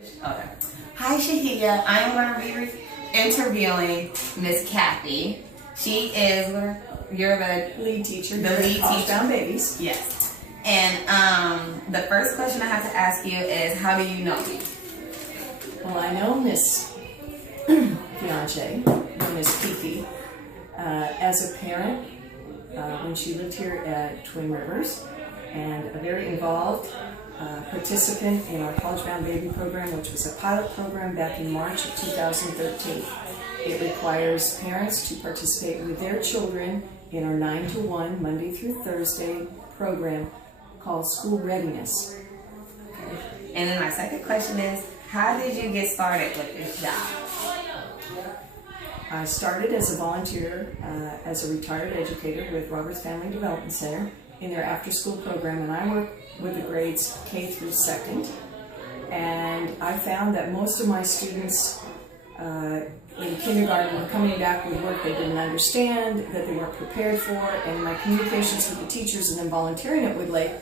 Okay. Hi, Shahia. I am going to be interviewing Miss Kathy. She is you're the lead teacher. The lead teacher. Kianshaybrown babies. Yes. And the first question I have to ask you is, how do you know me? Well, I know Miss Kianshay, Miss Kiki, as a parent when she lived here at Twin Rivers, and a very involved participant in our College-Bound Baby program, which was a pilot program back in March of 2013. It requires parents to participate with their children in our 9 to 1, Monday through Thursday program called School Readiness. Okay. And then my second question is, how did you get started with this job? I started as a volunteer, as a retired educator with Roberts Family Development Center in their after-school program, and I work with the grades K through 2nd. And I found that most of my students in kindergarten were coming back with work they didn't understand, that they weren't prepared for, and in my communications with the teachers and then volunteering at Woodlake,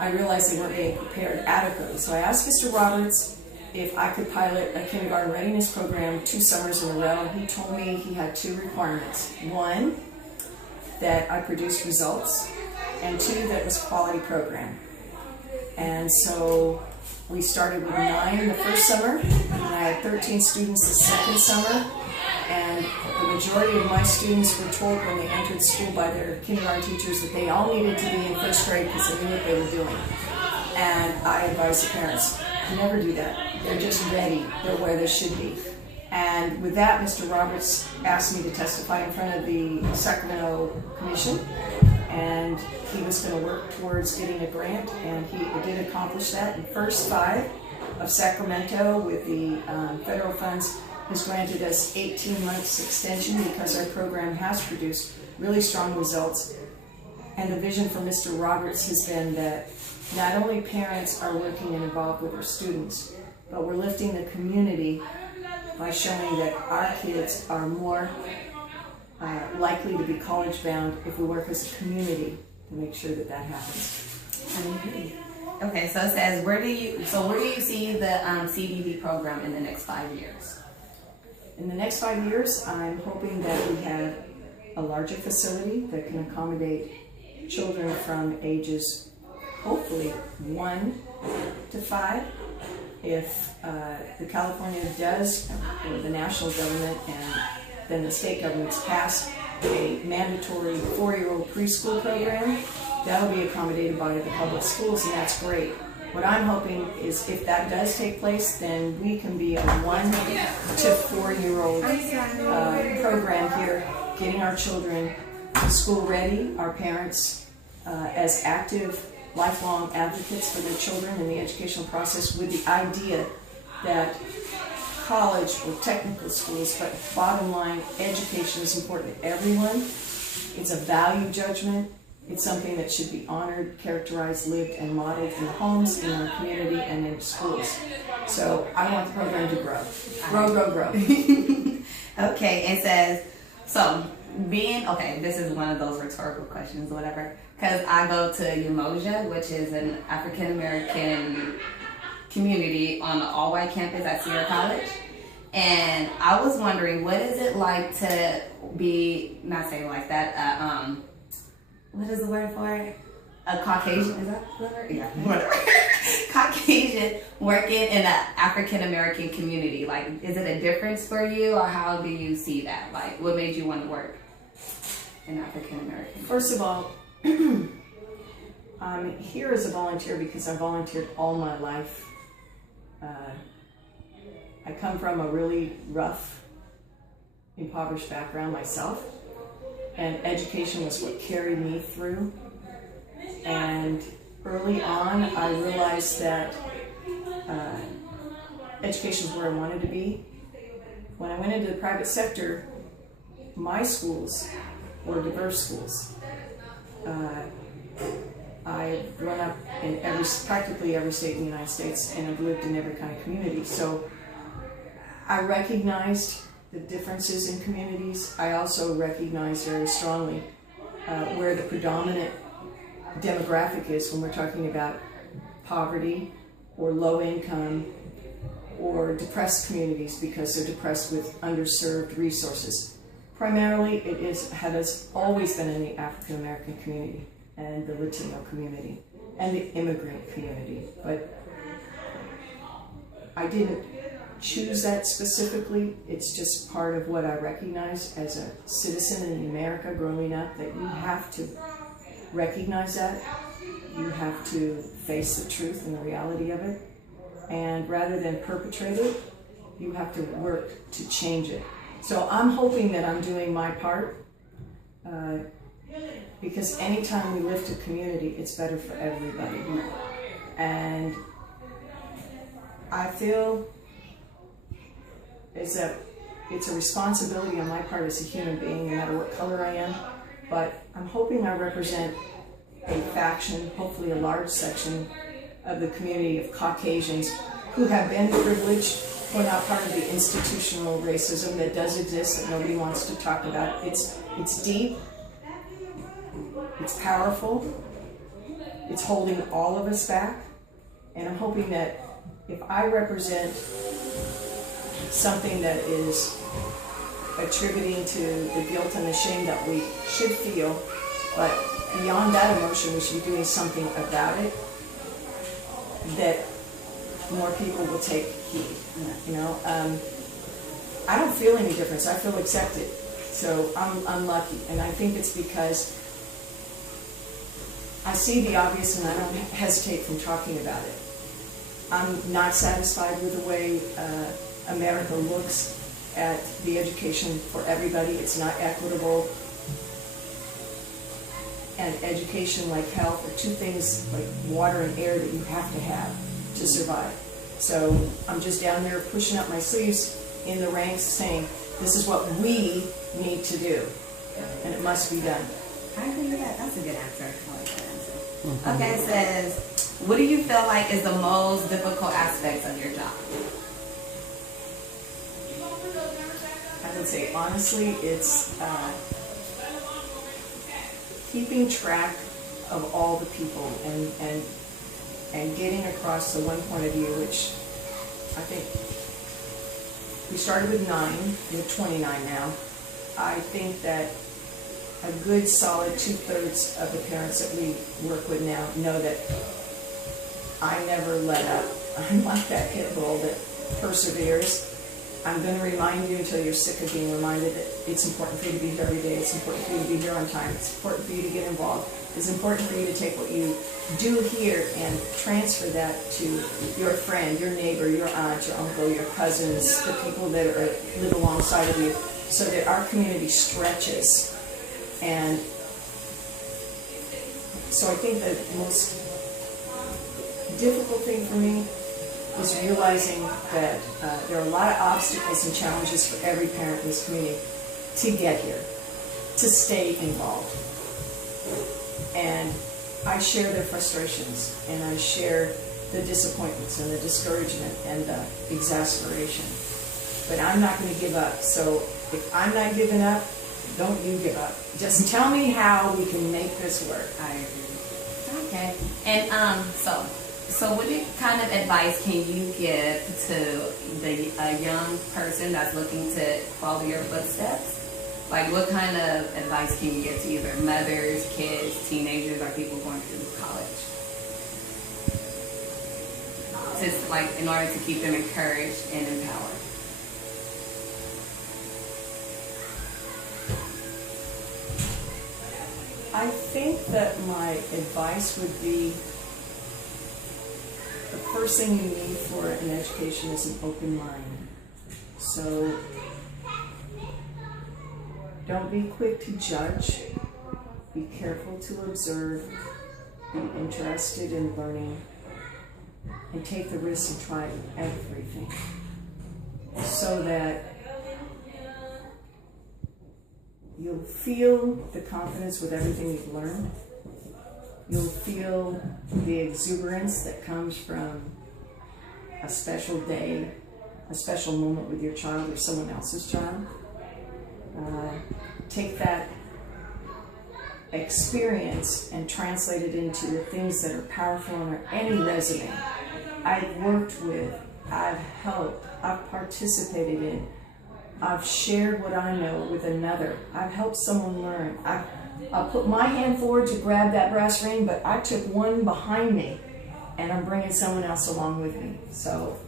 I realized they weren't being prepared adequately. So I asked Mr. Roberts if I could pilot a kindergarten readiness program 2 summers in a row, and he told me he had 2 requirements. 1, that I produced results, and 2, that it was a quality program. And so we started with 9 the first summer, and I had 13 students the second summer, and the majority of my students were told when they entered school by their kindergarten teachers that they all needed to be in first grade because they knew what they were doing. And I advise the parents, never do that. They're just ready. They're where they should be. And with that, Mr. Roberts asked me to testify in front of the Sacramento Commission, and he was going to work towards getting a grant, and he did accomplish that. In first 5 of Sacramento with the federal funds has granted us 18 months extension because our program has produced really strong results. And the vision for Mr. Roberts has been that not only parents are working and involved with their students, but we're lifting the community by showing that our kids are more likely to be college-bound if we work as a community to make sure that that happens. Okay, so it says, where do you see the CBB program in the next 5 years? In the next 5 years, I'm hoping that we have a larger facility that can accommodate children from ages, hopefully 1 to 5. If the California does, or the national government and then the state governments pass a mandatory 4-year-old preschool program, that'll be accommodated by the public schools, and that's great. What I'm hoping is if that does take place, then we can be a 1 to 4-year-old program here, getting our children school ready, our parents as active lifelong advocates for their children in the educational process, with the idea that college or technical schools, but bottom line, education is important to everyone. It's a value judgment. It's something that should be honored, characterized, lived, and modeled in the homes, in our community, and in schools. So I want the program to grow. Grow, grow, grow. Okay, it says, so this is one of those rhetorical questions or whatever, because I go to Umoja, which is an African-American community on the all-white campus at Sierra College. And I was wondering, what is it like to be, not saying like that, what is the word for it? A Caucasian, is that the word? Yeah, whatever. Caucasian working in an African-American community. Like, is it a difference for you, or how do you see that? Like, what made you want to work in African-American? First of all, I'm here as a volunteer because I volunteered all my life. I come from a really rough, impoverished background myself, and education was what carried me through. And early on, I realized that education is where I wanted to be. When I went into the private sector, my schools were diverse schools. I've grown up in practically every state in the United States, and I've lived in every kind of community. So I recognized the differences in communities. I also recognize very strongly where the predominant demographic is when we're talking about poverty or low income or depressed communities because they're depressed with underserved resources. Primarily, has always been in the African American community and the Latino community and the immigrant community. But I didn't choose that specifically. It's just part of what I recognize as a citizen in America growing up, that you have to recognize that. You have to face the truth and the reality of it. And rather than perpetrate it, you have to work to change it. So I'm hoping that I'm doing my part, because anytime we lift a community, it's better for everybody. And I feel it's a responsibility on my part as a human being, no matter what color I am, but I'm hoping I represent a faction, hopefully a large section of the community of Caucasians who have been privileged, who are not part of the institutional racism that does exist that nobody wants to talk about. It's deep, it's powerful, it's holding all of us back, and I'm hoping that if I represent something that is attributing to the guilt and the shame that we should feel, but beyond that emotion, we should be doing something about it, that more people will take heed. You know, I don't feel any difference. I feel accepted. So I'm lucky, and I think it's because I see the obvious and I don't hesitate from talking about it. I'm not satisfied with the way America looks at the education for everybody. It's not equitable. And education, like health, are two things like water and air that you have to survive. So I'm just down there pushing up my sleeves in the ranks saying, this is what we need to do, and it must be done. I agree with that. That's a good answer. I like that answer. Mm-hmm. Okay, it says, what do you feel like is the most difficult aspects of your job? I would say, honestly, it's keeping track of all the people and getting across the one point of view, which I think we started with 9, we're 29 now. I think that a good solid 2/3 of the parents that we work with now know that I never let up. I'm like that pit bull that perseveres. I'm going to remind you until you're sick of being reminded that it's important for you to be here every day. It's important for you to be here on time. It's important for you to get involved. It's important for you to take what you do here and transfer that to your friend, your neighbor, your aunt, your uncle, your cousins, the people that live alongside of you, so that our community stretches. And so I think that the most difficult thing for me is realizing that there are a lot of obstacles and challenges for every parent in this community to get here, to stay involved. And I share their frustrations, and I share the disappointments and the discouragement and the exasperation. But I'm not going to give up. So if I'm not giving up, don't you give up. Just tell me how we can make this work. I agree. Okay. And so what kind of advice can you give to a young person that's looking to follow your footsteps? Like, what kind of advice can you give to either mothers, kids, teenagers, or people going through college? Just like in order to keep them encouraged and empowered. I think that my advice would be, the first thing you need for an education is an open mind. So don't be quick to judge. Be careful to observe. Be interested in learning. And take the risk and try everything. So that you'll feel the confidence with everything you've learned. You'll feel the exuberance that comes from a special day, a special moment with your child or someone else's child. Take that experience and translate it into the things that are powerful on any resume. I've worked with I've helped, I've participated in, I've shared what I know with another. I've helped someone learn. I put my hand forward to grab that brass ring, but I took one behind me, and I'm bringing someone else along with me. So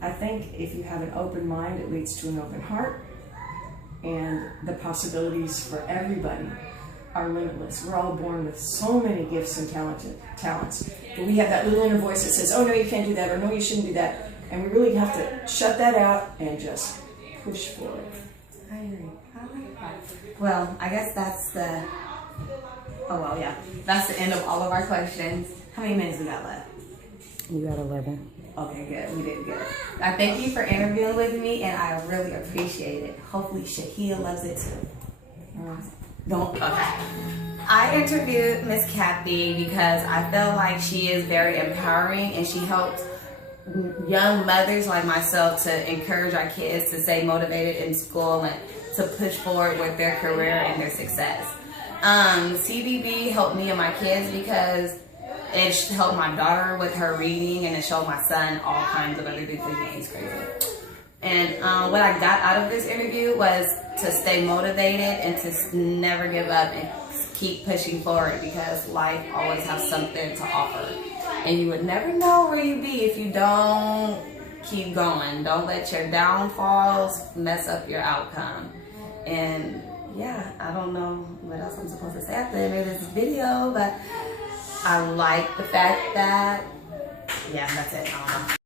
I think if you have an open mind, it leads to an open heart, and the possibilities for everybody are limitless. We're all born with so many gifts and talents, but we have that little inner voice that says, oh no, you can't do that, or no, you shouldn't do that, and we really have to shut that out and just push forward. I agree. I like that. Well, I guess that's the, that's the end of all of our questions. How many minutes we got left? You got 11. Okay, good. We did good. I thank you for interviewing with me, and I really appreciate it. Hopefully Shahia loves it too. Don't. Okay. I interviewed Miss Kathy because I feel like she is very empowering, and she helps young mothers like myself to encourage our kids to stay motivated in school and to push forward with their career and their success. CBB helped me and my kids because it helped my daughter with her reading, and it showed my son all kinds of other things that he's crazy. And what I got out of this interview was to stay motivated and to never give up and keep pushing forward, because life always has something to offer. And you would never know where you'd be if you don't keep going. Don't let your downfalls mess up your outcome. And yeah, I don't know what else I'm supposed to say at the end of this video, but I like the fact that, yeah, that's it.